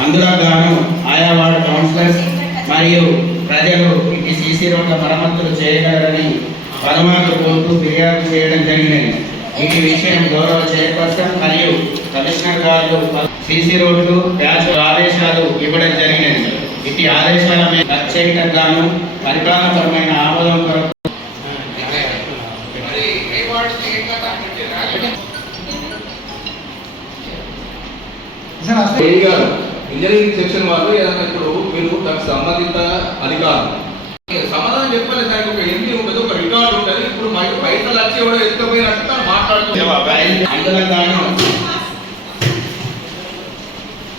అందులో గాను ఆయా వార్డు కౌన్సిలర్స్ మరియు ప్రజలు ఈ సీసీ రోడ్ల మరమ్మతులు చేయగలరని పరమాత్మ కోరుతూ ఫిర్యాదు చేయడం జరిగినది. ఈ విషయం గౌరవ చైర్పర్సన్ మరియు కమిషనర్ గారు సీసీ రోడ్లు ప్యాచ్ ఆదేశాలు ఇవ్వడం జరిగినది. ఇటు ఆదేశాల మీద ఖర్చు గాను పరిపాలనపరమైన ఆమోదం కొరకు గారు ఇంజనీరింగ్ సెక్షన్ వాళ్ళు ఏదైనా ఇప్పుడు మీరు దానికి సంబంధిత అధికారులు సమాధానం చెప్పలేదు దానికి ఒక ఎంపీ ఉంటుంది ఒక రికార్డు ఉంటుంది ఇప్పుడు మనకి పైసలు వచ్చి ఎవడో ఎత్తుకపోయినట్టు తను మాట్లాడుతుంది. అందులో గాను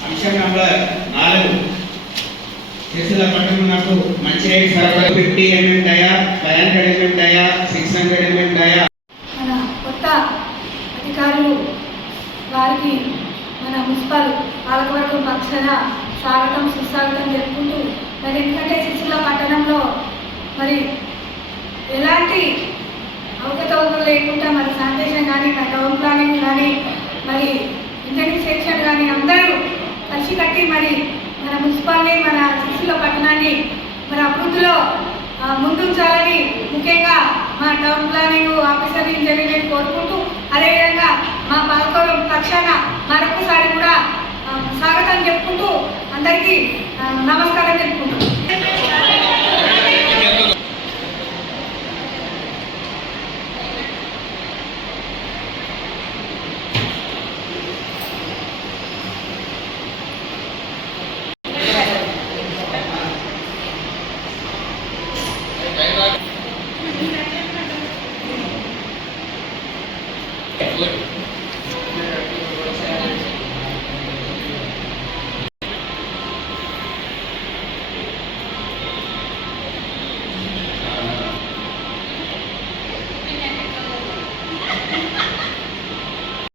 అంశం నంబర్ నాలుగు. చేతుల పట్టుకున్నప్పుడు మంచి రేట్ సరఫరా. Fifty mm dia five hundred mm dia six hundred mm dia మన కొత్త అధికారులు వారికి మన మున్సిపల్ పాలకవర్గం పక్షాన స్వాగతం సుస్వాగతం జరుపుకుంటూ మరి ఎందుకంటే సిరిసిల్ల పట్టణంలో మరి ఎలాంటి అవకతవకలు లేకుండా మరి శానిటేషన్ కానీ టౌన్ ప్లానింగ్ కానీ మరి ఇంజనీరింగ్ సెక్షన్ కానీ అందరూ కలిసి కట్టి మరి మన మున్సిపాలిటీ మన సిరిసిల్ల పట్టణాన్ని మన అభివృద్ధిలో ముందుంచాలని ముఖ్యంగా మా టౌన్ ప్లానింగ్ ఆఫీసర్ ఇంజనీరింగ్ కోరుకుంటూ అదేవిధంగా మా పాలకవర్గం పక్షాన మరొక Look.